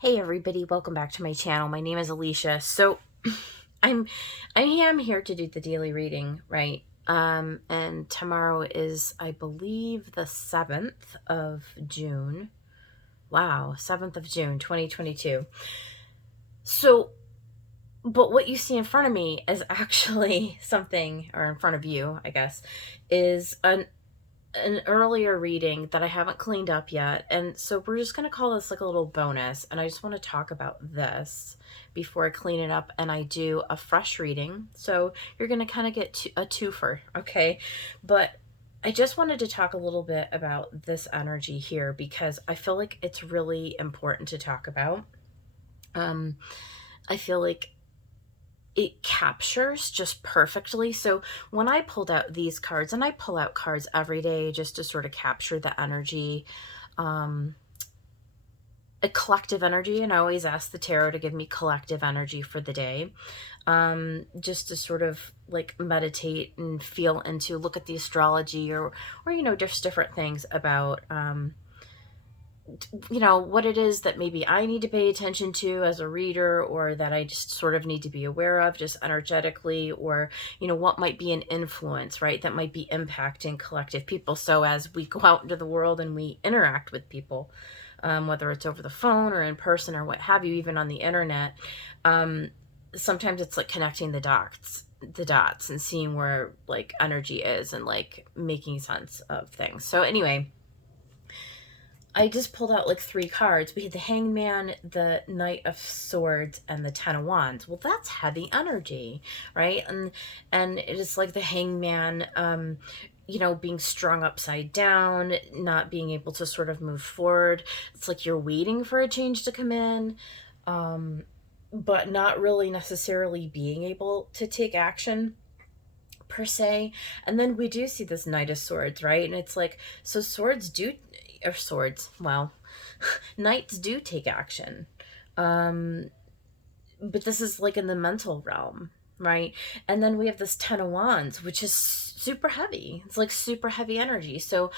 Hey everybody, welcome back to my channel. My name is Alicia. So I'm I am here to do the daily reading, right? And tomorrow is, I believe, the 7th of June. Wow, 7th of June, 2022. So, but what you see in front of me is actually something, or in front of you, I guess, is an earlier reading that I haven't cleaned up yet. And so we're just going to call this like a little bonus. And I just want to talk about this before I clean it up and I do a fresh reading. So you're going to kind of get a twofer, okay? But I just wanted to talk a little bit about this energy here because I feel like it's really important to talk about. I feel like it captures just perfectly. So when I pulled out these cards, and I pull out cards every day just to sort of capture the energy, a collective energy, and I always ask the tarot to give me collective energy for the day, just to sort of like meditate and feel into, look at the astrology or just different things about what it is that maybe I need to pay attention to as a reader, or that I just sort of need to be aware of just energetically, or what might be an influence, right, that might be impacting collective people. So as we go out into the world and we interact with people, whether it's over the phone or in person or what have you, even on the internet, sometimes it's like connecting the dots and seeing where like energy is and like making sense of things. So anyway, I just pulled out like 3 cards. We had the Hangman, the Knight of Swords, and the Ten of Wands. Well, that's heavy energy, right? And it is like the Hangman, being strung upside down, not being able to sort of move forward. It's like you're waiting for a change to come in, but not really necessarily being able to take action per se. And then we do see this Knight of Swords, right? And it's like, so well, knights do take action. But this is like in the mental realm, right? And then we have this Ten of Wands, which is super heavy. It's like super heavy energy. So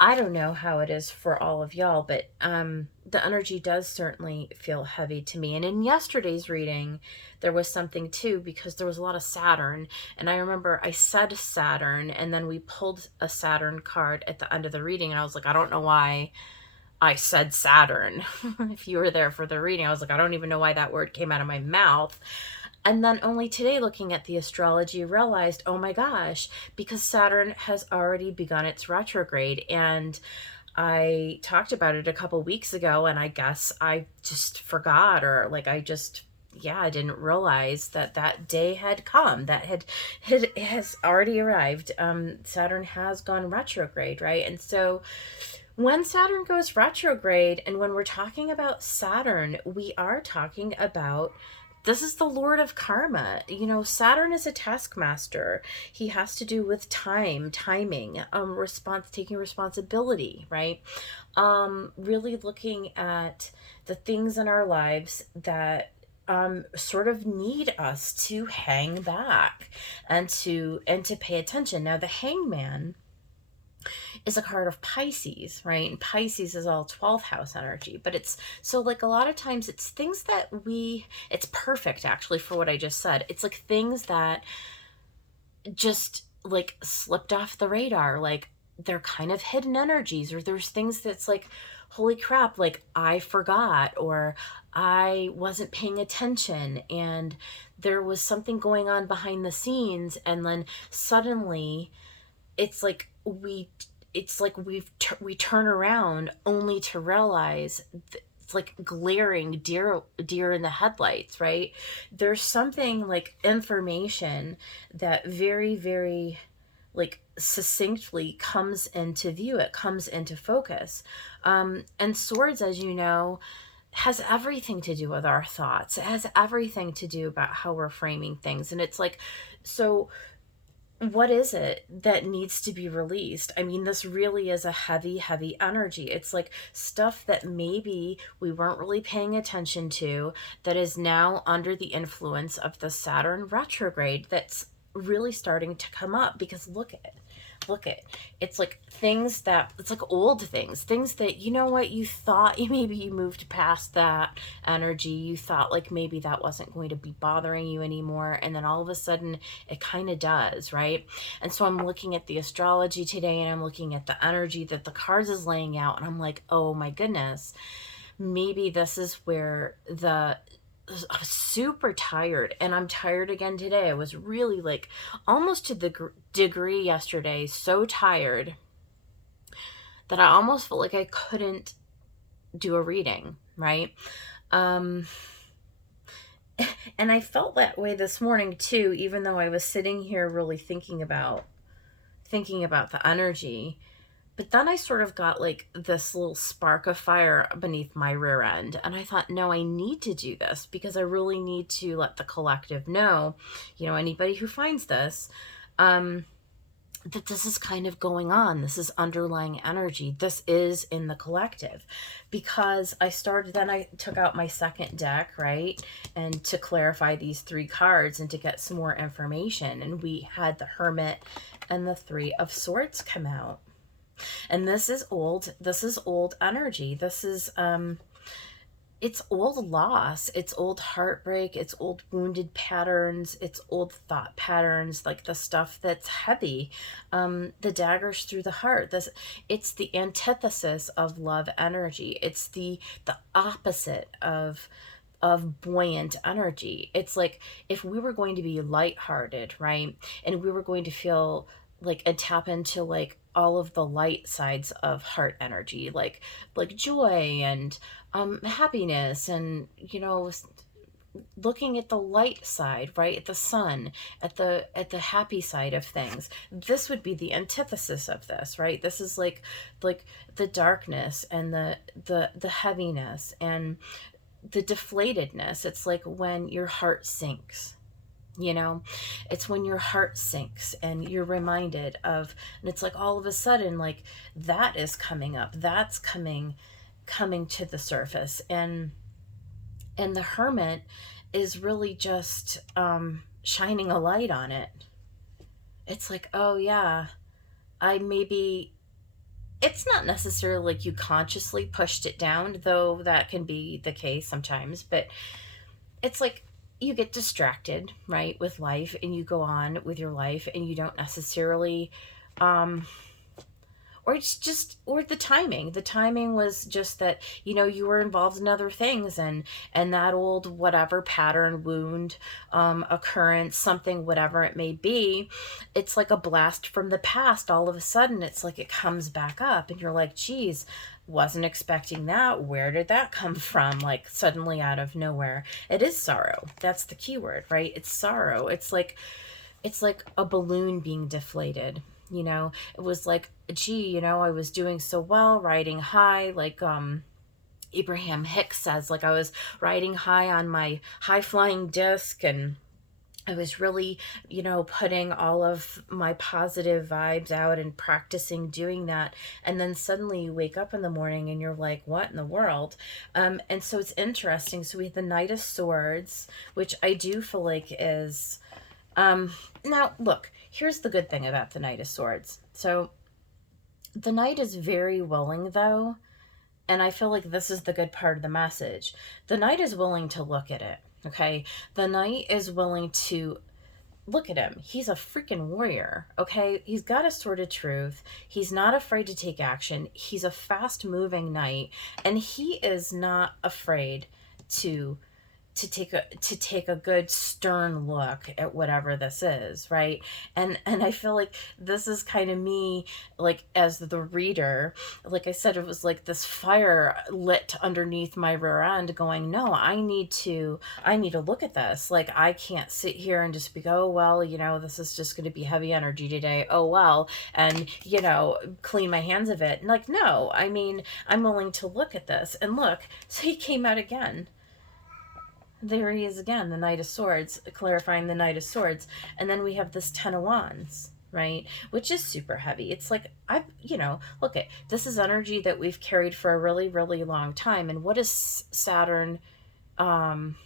I don't know how it is for all of y'all, but the energy does certainly feel heavy to me. And in yesterday's reading, there was something too, because there was a lot of Saturn. And I remember I said Saturn, and then we pulled a Saturn card at the end of the reading. And I was like, I don't know why I said Saturn. If you were there for the reading, I was like, I don't even know why that word came out of my mouth. And then only today, looking at the astrology, realized, oh my gosh, because Saturn has already begun its retrograde. And I talked about it a couple weeks ago, and I guess I just forgot, or like I didn't realize that that day had come, it has already arrived. Saturn has gone retrograde, right? And so when Saturn goes retrograde, and when we're talking about Saturn, we are talking about, this is the Lord of Karma. Saturn is a taskmaster. He has to do with timing, taking responsibility, right? Really looking at the things in our lives that sort of need us to hang back and to pay attention. Now, the Hangman is a card of Pisces, right? And Pisces is all 12th house energy. But it's so like a lot of times it's things that it's perfect actually for what I just said. It's like things that just like slipped off the radar. Like they're kind of hidden energies, or there's things that's like, holy crap, like I forgot, or I wasn't paying attention, and there was something going on behind the scenes. And then suddenly it's like we turn around only to realize it's like glaring deer in the headlights, right? There's something like information that very, very like succinctly comes into view. It comes into focus. And swords, as you know, has everything to do with our thoughts. It has everything to do about how we're framing things. And it's like, so what is it that needs to be released? I mean, this really is a heavy, heavy energy. It's like stuff that maybe we weren't really paying attention to, that is now under the influence of the Saturn retrograde, that's really starting to come up. Because look at it. look at, it's like things that, it's like old things that, you know what, you thought maybe you moved past that energy. You thought like maybe that wasn't going to be bothering you anymore. And then all of a sudden it kind of does, right? And so I'm looking at the astrology today and I'm looking at the energy that the cards is laying out. And I'm like, oh my goodness, maybe this is where I was super tired, and I'm tired again today. I was really like almost to the degree yesterday, so tired that I almost felt like I couldn't do a reading, right? Um, and I felt that way this morning too, even though I was sitting here really thinking about the energy. But then I sort of got like this little spark of fire beneath my rear end. And I thought, no, I need to do this because I really need to let the collective know, anybody who finds this, that this is kind of going on. This is underlying energy. This is in the collective. Because then I took out my second deck, right? And to clarify these 3 cards and to get some more information. And we had the Hermit and the 3 of Swords come out. And this is old energy. This is it's old loss, it's old heartbreak, it's old wounded patterns, it's old thought patterns, like the stuff that's heavy, the daggers through the heart. It's the antithesis of love energy. It's the opposite of buoyant energy. It's like if we were going to be lighthearted, right? And we were going to feel like and tap into like all of the light sides of heart energy, like joy and happiness, and looking at the light side, right, at the sun, at the happy side of things. This would be the antithesis of this, right? This is like the darkness and the heaviness and the deflatedness. It's like when your heart sinks. It's when your heart sinks and you're reminded of, and it's like all of a sudden, like that is coming up, that's coming to the surface. And the Hermit is really just shining a light on it. It's like, oh yeah, it's not necessarily like you consciously pushed it down, though that can be the case sometimes, but it's like, you get distracted, right, with life, and you go on with your life, and you don't necessarily, or the timing was just that, you were involved in other things, and that old whatever pattern, wound, occurrence, something, whatever it may be, it's like a blast from the past. All of a sudden, it's like it comes back up, and you're like, geez, wasn't expecting that. Where did that come from? Like suddenly out of nowhere. It is sorrow. That's the key word, right? It's sorrow. It's like a balloon being deflated. It was like, gee, I was doing so well, riding high, like Abraham Hicks says, like I was riding high on my high flying disc, and I was really, putting all of my positive vibes out and practicing doing that. And then suddenly you wake up in the morning and you're like, what in the world? And so it's interesting. So we have the Knight of Swords, which I do feel like is, now look, here's the good thing about the Knight of Swords. So the Knight is very willing though. And I feel like this is the good part of the message. The Knight is willing to look at it. Okay, the Knight is willing to look at him. He's a freaking warrior. Okay, he's got a sword of truth. He's not afraid to take action. He's a fast-moving knight, and he is not afraid to take a good stern look at whatever this is, right? And I feel like this is kind of me, like as the reader, like I said, it was like this fire lit underneath my rear end going, no, I need to look at this. Like I can't sit here and just be, oh well, this is just going to be heavy energy today, oh well, and clean my hands of it. And like, no, I mean, I'm willing to look at this. And look, so he came out again. There he is again, the Knight of Swords, clarifying the Knight of Swords. And then we have this Ten of Wands, right? Which is super heavy. It's like, look at, this is energy that we've carried for a really, really long time. And what is Saturn in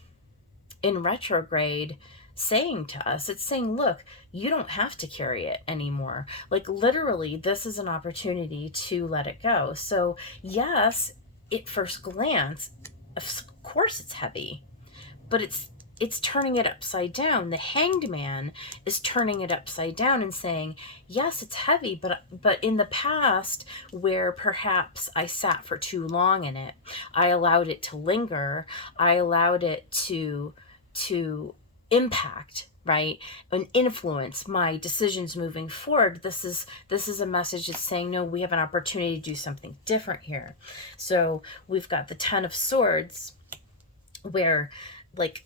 retrograde saying to us. It's saying, look, you don't have to carry it anymore. Like literally, this is an opportunity to let it go. So yes, at first glance, of course it's heavy, but it's turning it upside down. The Hanged Man is turning it upside down and saying, yes, it's heavy, but in the past, where perhaps I sat for too long in it, I allowed it to linger, I allowed it to impact, right, and influence my decisions moving forward. This is a message that's saying, no, we have an opportunity to do something different here. So we've got the Ten of Swords, where like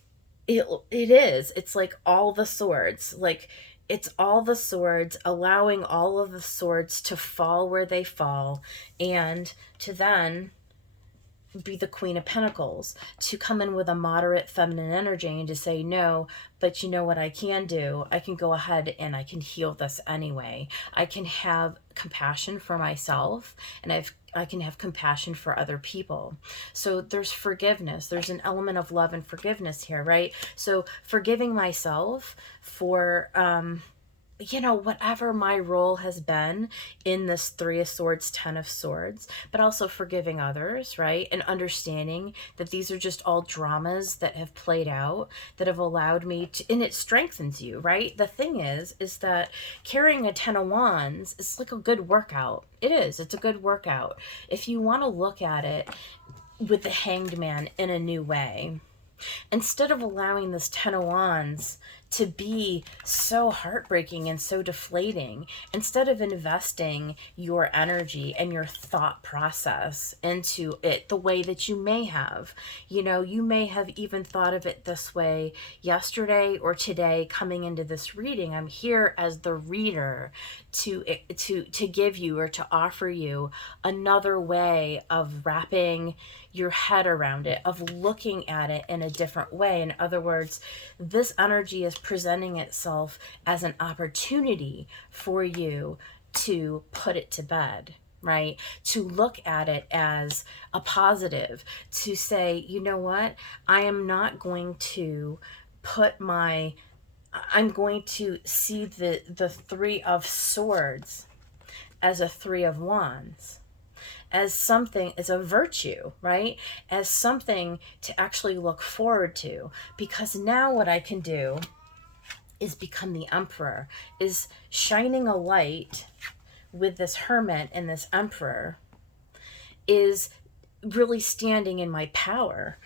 it's like all the swords, like it's all the swords, allowing all of the swords to fall where they fall, and to then be the Queen of Pentacles, to come in with a moderate feminine energy and to say, no, but you know what I can do? I can go ahead and I can heal this anyway. I can have compassion for myself, and I can have compassion for other people. So there's forgiveness. There's an element of love and forgiveness here, right? So forgiving myself for whatever my role has been in this Three of Swords, Ten of Swords, but also forgiving others, right? And understanding that these are just all dramas that have played out, that have allowed me to, and it strengthens you, right? The thing is that carrying a Ten of Wands is like a good workout. It is. It's a good workout. If you want to look at it with the Hanged Man in a new way, instead of allowing this Ten of Wands to be so heartbreaking and so deflating, instead of investing your energy and your thought process into it the way that you may have, you may have even thought of it this way yesterday or today coming into this reading. I'm here as the reader to give you, or to offer you, another way of wrapping your head around it, of looking at it in a different way. In other words, this energy is presenting itself as an opportunity for you to put it to bed, right? To look at it as a positive, to say, you know what? I am not going to I'm going to see the Three of Swords as a Three of Wands, as something, as a virtue, right? As something to actually look forward to. Because now what I can do is become the Emperor, is shining a light with this Hermit and this Emperor, is really standing in my power,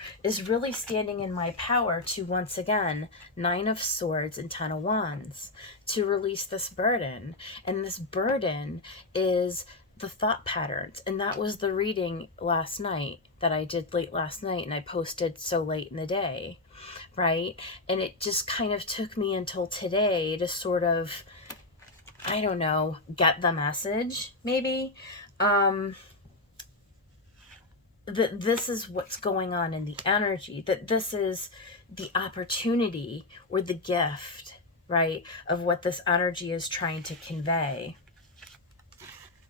to once again, Nine of Swords and Ten of Wands, to release this burden. And this burden is the thought patterns. And that was the reading last night that I did late last night, and I posted so late in the day, right? And it just kind of took me until today to sort of, I don't know, get the message, maybe. That this is what's going on in the energy, that this is the opportunity or the gift, right, of what this energy is trying to convey.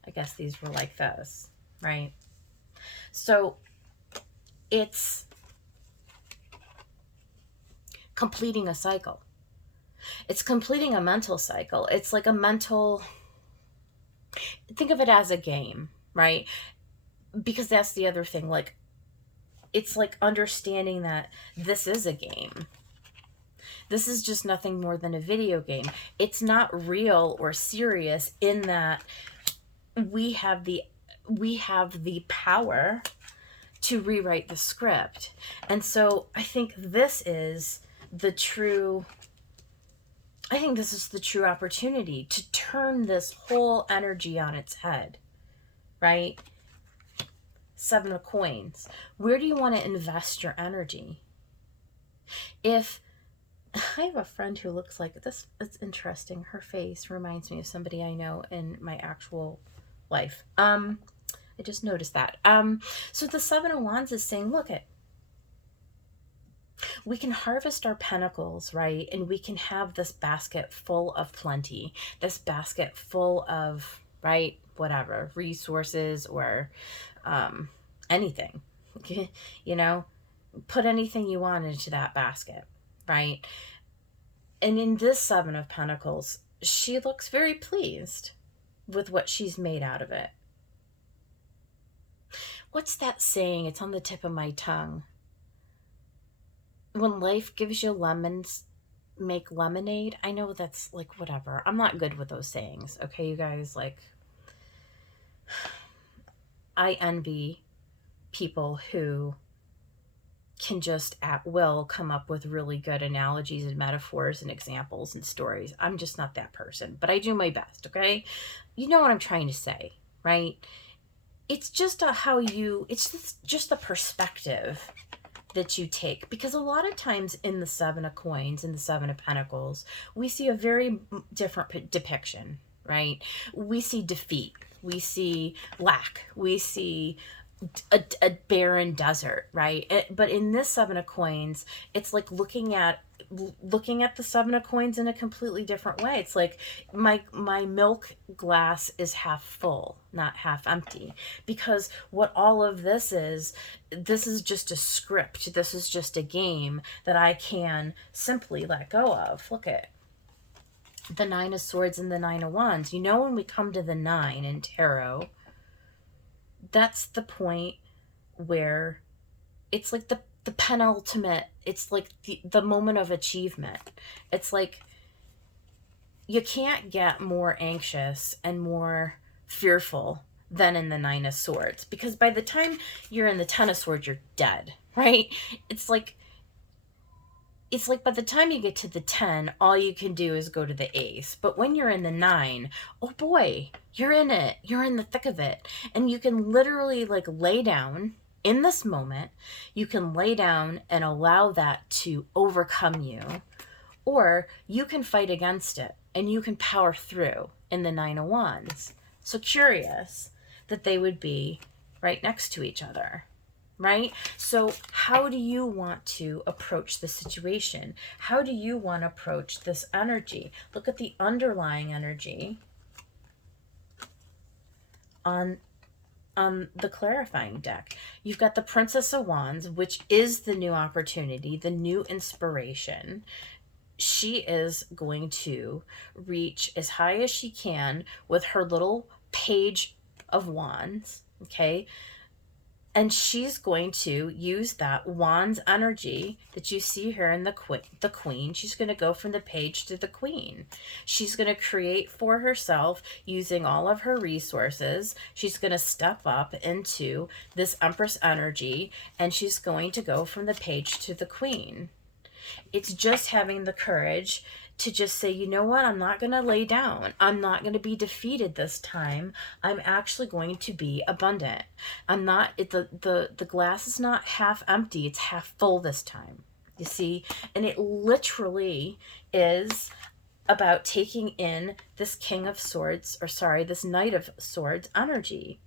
I guess these were like this, right? So it's completing a cycle. It's completing a mental cycle. It's like a mental, think of it as a game, right? Because that's the other thing, like, it's like understanding that this is a game. This is just nothing more than a video game. It's not real or serious, in that we have the power to rewrite the script. And so I think this is the true opportunity to turn this whole energy on its head, right? Seven of Coins. Where do you want to invest your energy? If I have a friend who looks like this, it's interesting. Her face reminds me of somebody I know in my actual life. I just noticed that. So the Seven of Wands is saying, look, we can harvest our pentacles, right? And we can have this basket full of plenty, this basket full of, right, whatever, resources or anything, put anything you want into that basket, right? And in this Seven of Pentacles, she looks very pleased with what she's made out of it. What's that saying? It's on the tip of my tongue. When life gives you lemons, make lemonade. I know that's like whatever. I'm not good with those sayings. Okay, you guys, like, I envy people who can just at will come up with really good analogies and metaphors and examples and stories. I'm just not that person, but I do my best, okay? You know what I'm trying to say, right? It's just it's just the perspective that you take, because a lot of times in the Seven of Coins and the Seven of Pentacles, we see a very different depiction, right? We see defeat, we see lack, we see a barren desert, right? But in this Seven of Coins, it's like looking at the Seven of Coins in a completely different way. It's like my milk glass is half full, not half empty, because what all of this is just a script. This is just a game that I can simply let go of. Look at the Nine of Swords and the Nine of Wands. You know, when we come to the nine in tarot, that's the point where it's like the penultimate, it's like the moment of achievement. It's like you can't get more anxious and more fearful than in the Nine of Swords, because by the time you're in the Ten of Swords, you're dead, right? It's like by the time you get to the 10, all you can do is go to the ace. But when you're in the 9, oh boy, you're in it. You're in the thick of it. And you can literally like lay down in this moment. You can lay down and allow that to overcome you. Or you can fight against it and you can power through in the Nine of Wands. So curious that they would be right next to each other. Right? So how do you want to approach the situation? How do you want to approach this energy? Look at the underlying energy on the clarifying deck. You've got the Princess of Wands, which is the new opportunity, the new inspiration. She is going to reach as high as she can with her little page of wands, okay? And she's going to use that Wands energy that you see here in the Queen. She's going to go from the page to the Queen. She's going to create for herself using all of her resources. She's going to step up into this Empress energy, and she's going to go from the page to the Queen. It's just having the courage to just say, you know what, I'm not going to lay down. I'm not going to be defeated this time. I'm actually going to be abundant. I'm not, the glass is not half empty, it's half full this time. You see? And it literally is about taking in this King of Swords, this Knight of Swords energy.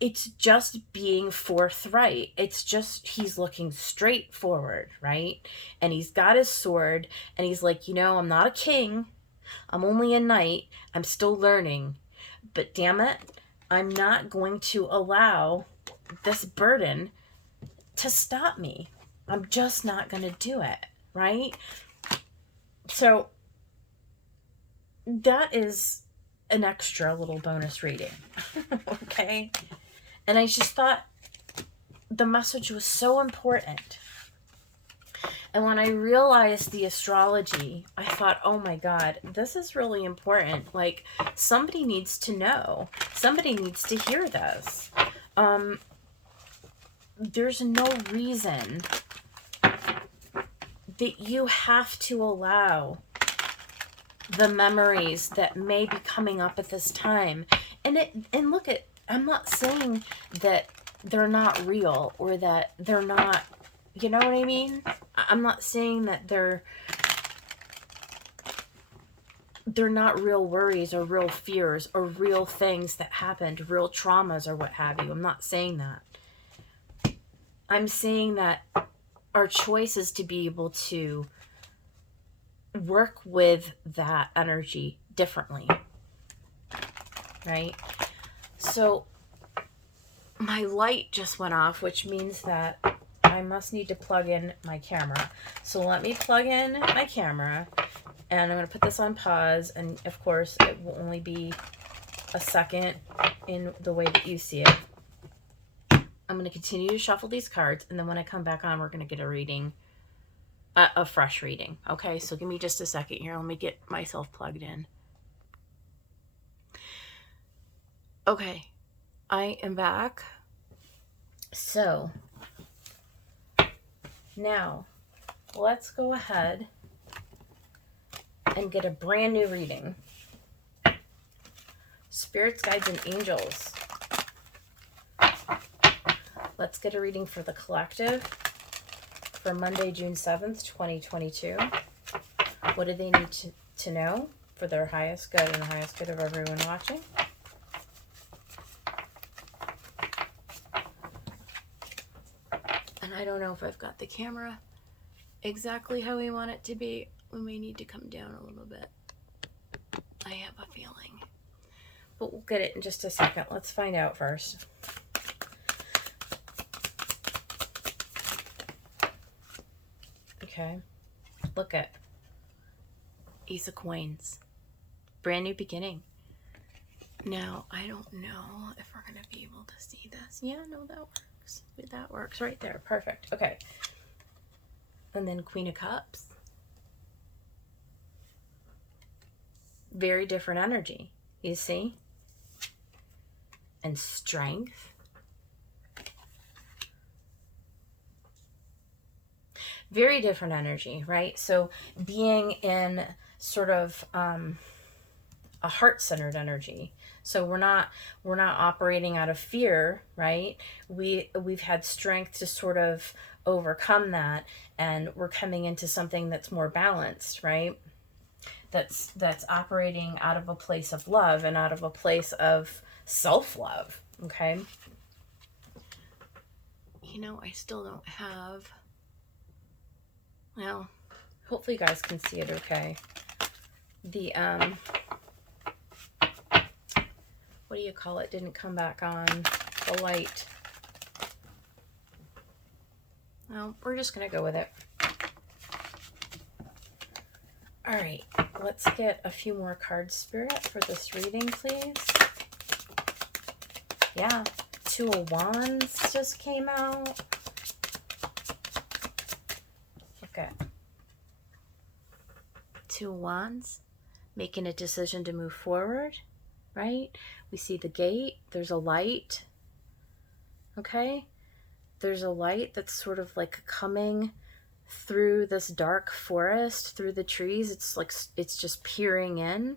It's just being forthright. It's just, he's looking straight forward, right? And he's got his sword, and he's like, you know, I'm not a king. I'm only a knight. I'm still learning. But damn it, I'm not going to allow this burden to stop me. I'm just not going to do it, right? So that is an extra little bonus reading, okay? And I just thought the message was so important. And when I realized the astrology, I thought, oh my God, this is really important. Like, somebody needs to know. Somebody needs to hear this. There's no reason that you have to allow the memories that may be coming up at this time. And look at, I'm not saying that they're not real or that they're not, you know what I mean? I'm not saying that they're not real worries or real fears or real things that happened, real traumas or what have you. I'm not saying that. I'm saying that our choice is to be able to work with that energy differently, right? So my light just went off, which means that I I must need to plug in my camera. So let me plug in my camera, and I'm going to put this on pause, and of course it will only be a second in the way that you see it. I'm going to continue to shuffle these cards, and then when I come back on, we're going to get a reading, a fresh reading. Okay, so give me just a second here. Let me get myself plugged in. Okay, I am back. So now let's go ahead and get a brand new reading. Spirits, guides, and angels. Let's get a reading for the collective for Monday, June 7th, 2022. What do they need to know for their highest good and the highest good of everyone watching? And I don't know if I've got the camera exactly how we want it to be. We may need to come down a little bit. I have a feeling. But we'll get it in just a second. Let's find out first. Okay. Look at Ace of Coins. Brand new beginning. Now, I don't know if we're going to be able to see this. Yeah, no, that works. That works right there. Perfect. Okay. And then Queen of Cups. Very different energy, you see? And strength. Very different energy, right? So being in sort of a heart-centered energy. So we're not operating out of fear, right? We've had strength to sort of overcome that, and we're coming into something that's more balanced, right? That's operating out of a place of love and out of a place of self-love, okay? You know, I still don't have, well, hopefully you guys can see it okay. The what do you call it? Didn't come back on, the light. Well, we're just gonna go with it. All right, let's get a few more cards, Spirit, for this reading, please. Yeah, Two of Wands just came out. Okay. Two of Wands, making a decision to move forward, right? We see the gate, there's a light, okay? There's a light that's sort of like coming through this dark forest, through the trees. It's like, it's just peering in.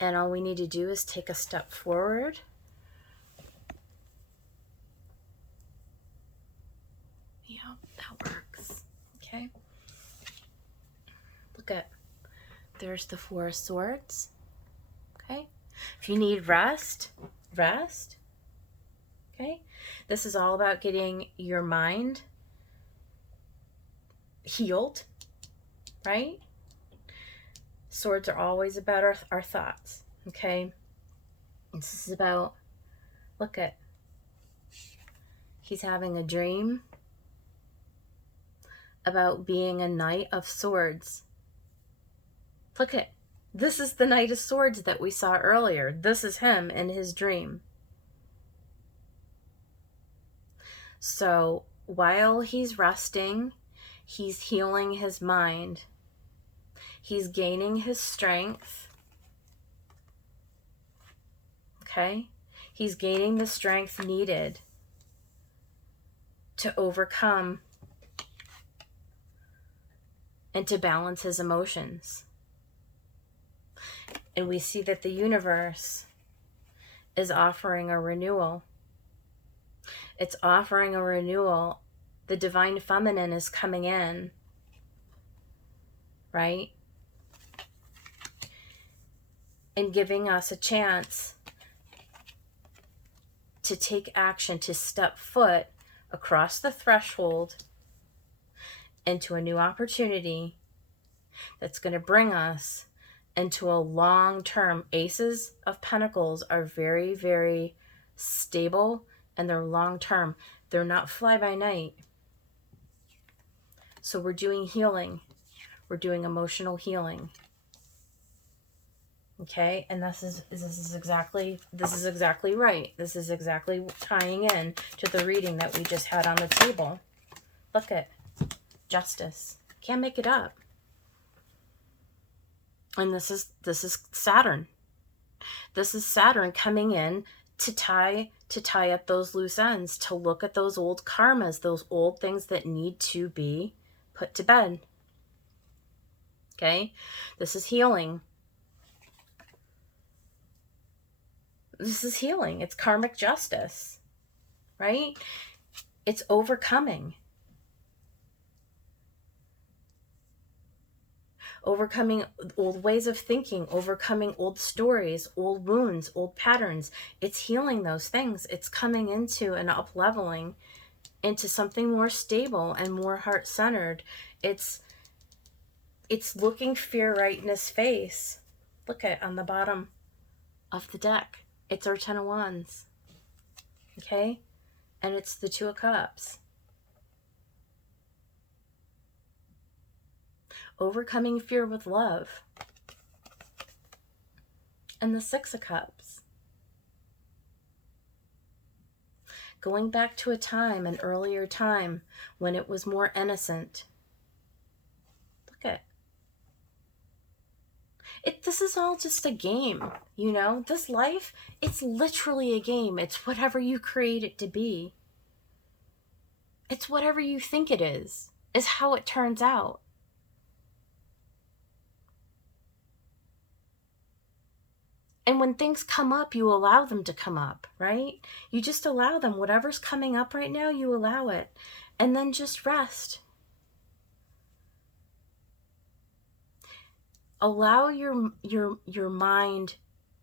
And all we need to do is take a step forward. Yeah, that works. Okay. Look at, there's the Four of Swords. Okay. If you need rest, rest. Okay. This is all about getting your mind healed, right? Swords are always about our thoughts, okay? This is about, look at, he's having a dream about being a Knight of Swords. Look at, this is the Knight of Swords that we saw earlier. This is him in his dream. So while he's resting, he's healing his mind. He's gaining his strength. Okay? He's gaining the strength needed to overcome and to balance his emotions. And we see that the universe is offering a renewal. It's offering a renewal. The divine feminine is coming in, right? And giving us a chance to take action, to step foot across the threshold into a new opportunity that's going to bring us into a long-term. Aces of Pentacles are very, very stable, and they're long-term. They're not fly-by-night. So we're doing healing. We're doing emotional healing. Okay, and this is exactly right. This is exactly tying in to the reading that we just had on the table. Look at justice. Can't make it up. And this is Saturn. This is Saturn coming in to tie up those loose ends, to look at those old karmas, those old things that need to be put to bed. Okay? This is healing. This is healing. It's karmic justice, right? It's overcoming. Overcoming old ways of thinking, overcoming old stories, old wounds, old patterns. It's healing those things. It's coming into an up-leveling into something more stable and more heart-centered. It's looking fear right in his face. Look at on the bottom of the deck. It's our Ten of Wands. Okay? And it's the Two of Cups. Overcoming fear with love. And the Six of Cups. Going back to a time, an earlier time, when it was more innocent. Look at it. This is all just a game, you know? This life, it's literally a game. It's whatever you create it to be. It's whatever you think it is how it turns out. And when things come up, you allow them to come up, right? You just allow them. Whatever's coming up right now, you allow it. And then just rest. Allow your mind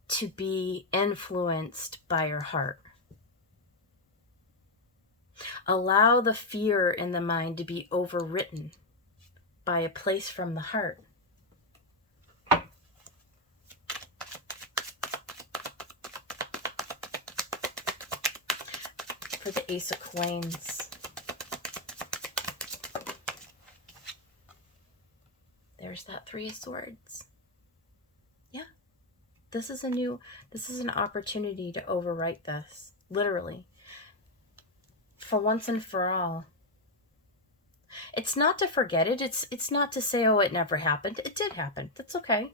to be influenced by your heart. Allow the fear in the mind to be overwritten by a place from the heart. For the Ace of Coins. There's that Three of Swords. Yeah. This is an opportunity to overwrite this. Literally. For once and for all. It's not to forget it. It's not to say, oh, it never happened. It did happen. That's okay.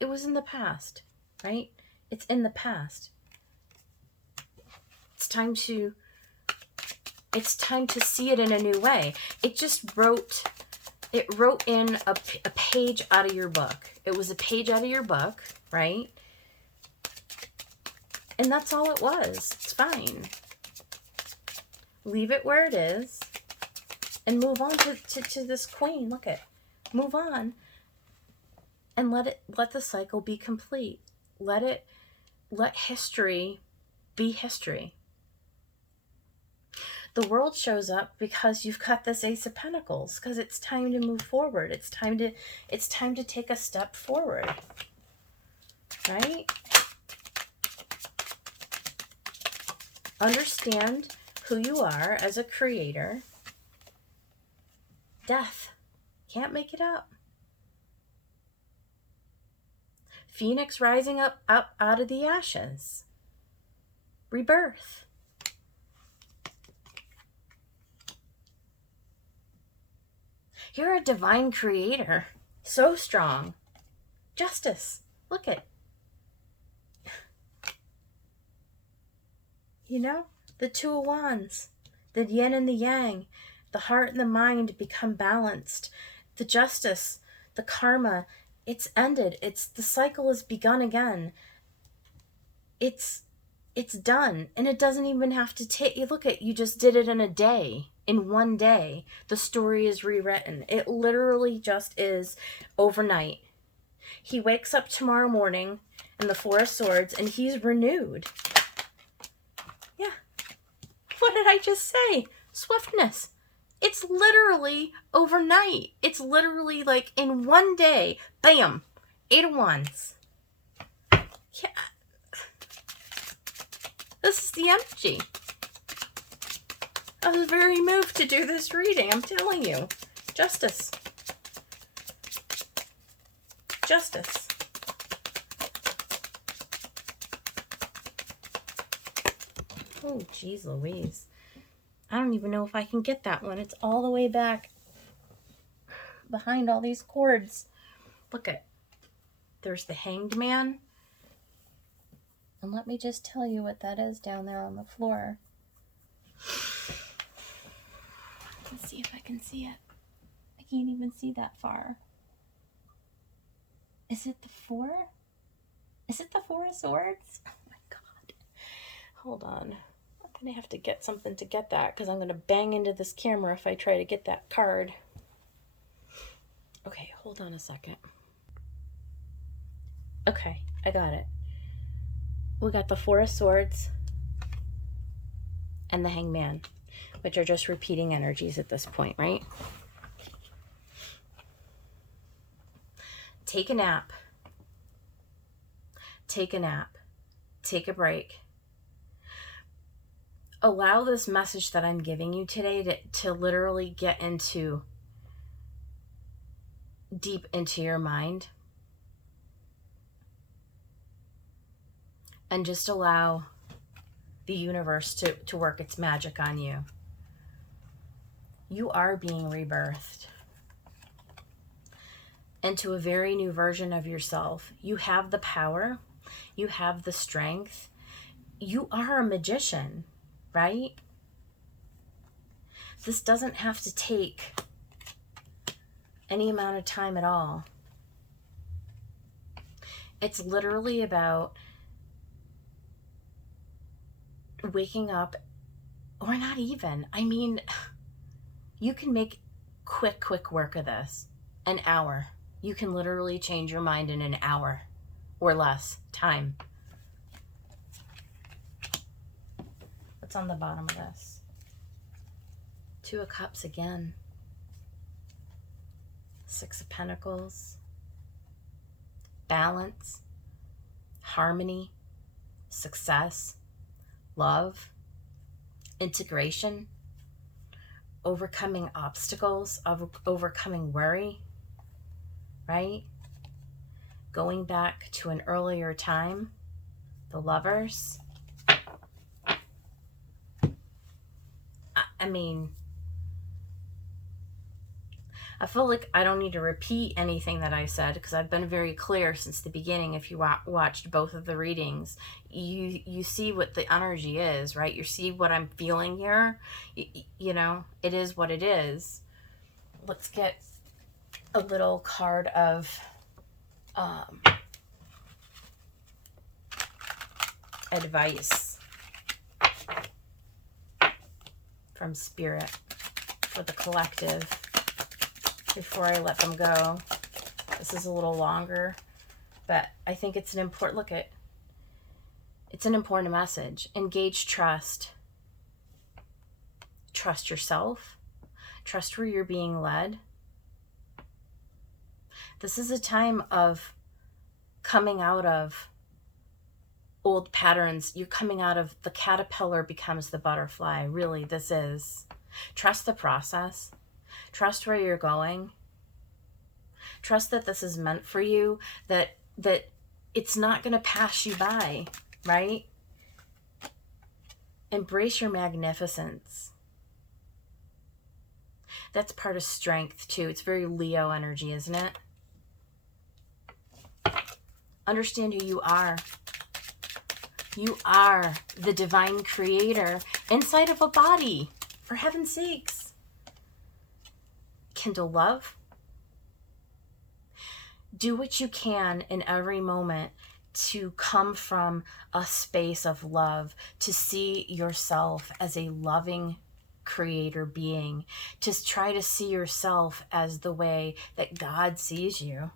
It was in the past, right? It's in the past. It's time to see it in a new way. It wrote in a page out of your book. It was a page out of your book, right? And that's all it was. It's fine. Leave it where it is and move on to this queen. Look at, move on and let the cycle be complete. Let history be history. The world shows up because you've got this Ace of Pentacles, because it's time to move forward. It's time to take a step forward. Right? Understand who you are as a creator. Death. Can't make it up. Phoenix rising up out of the ashes. Rebirth. You're a divine creator. So strong. Justice. Look at. You know, the Two of Wands. The yin and the yang. The heart and the mind become balanced. The justice. The karma. It's ended. The cycle has begun again. It's done. And it doesn't even have to take. Look at, you just did it in a day. In one day, the story is rewritten. It literally just is overnight. He wakes up tomorrow morning in the Four of Swords and he's renewed. Yeah. What did I just say? Swiftness. It's literally overnight. It's literally like in one day. Bam. 8 of Wands. Yeah. This is the energy. I was very moved to do this reading, I'm telling you. Justice. Justice. Oh, geez Louise. I don't even know if I can get that one. It's all the way back behind all these cords. Look at, there's the Hanged Man. And let me just tell you what that is down there on the floor. Let's see if I can see it. I can't even see that far. Is it the Four? Is it the Four of Swords? Oh my God. Hold on. I'm going to have to get something to get that because I'm going to bang into this camera if I try to get that card. Okay, hold on a second. Okay, I got it. We got the Four of Swords and the Hanged Man, which are just repeating energies at this point, right? Take a nap. Take a nap. Take a break. Allow this message that I'm giving you today to literally get deep into your mind. And just allow the universe to work its magic on you. You are being rebirthed into a very new version of yourself. You have the power. You have the strength. You are a magician, right? This doesn't have to take any amount of time at all. It's literally about waking up, or not even. I mean, you can make quick work of this. An hour. You can literally change your mind in an hour or less time. What's on the bottom of this? Two of Cups again. Six of Pentacles. Balance. Harmony. Success. Love. Integration. Overcoming obstacles. Overcoming worry. Right? Going back to an earlier time. The Lovers. I mean, I feel like I don't need to repeat anything that I said because I've been very clear since the beginning. If you watched both of the readings, you see what the energy is, right? You see what I'm feeling here. You know, it is what it is. Let's get a little card of advice from Spirit for the collective before I let them go. This is a little longer, but I think it's an important, it's an important message. Engage trust. Trust yourself. Trust where you're being led. This is a time of coming out of old patterns. You're coming out of the caterpillar becomes the butterfly. Really, this is. Trust the process. Trust where you're going. Trust that this is meant for you, that it's not going to pass you by, right? Embrace your magnificence. That's part of strength too. It's very Leo energy, isn't it? Understand who you are. You are the divine creator inside of a body, for heaven's sakes. Kindle love. Do what you can in every moment to come from a space of love, to see yourself as a loving creator being, to try to see yourself as the way that God sees you.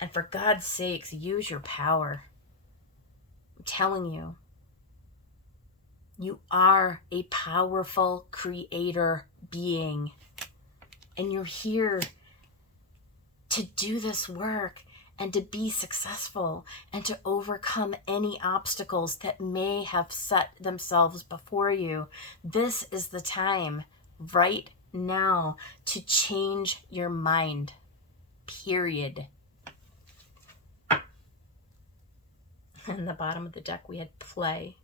And for God's sakes, use your power. I'm telling you, you are a powerful creator being, and you're here to do this work and to be successful and to overcome any obstacles that may have set themselves before you. This is the time, right now to change your mind. Period. And the bottom of the deck, we had play.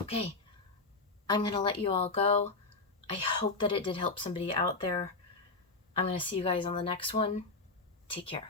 Okay, I'm going to let you all go. I hope that it did help somebody out there. I'm going to see you guys on the next one. Take care.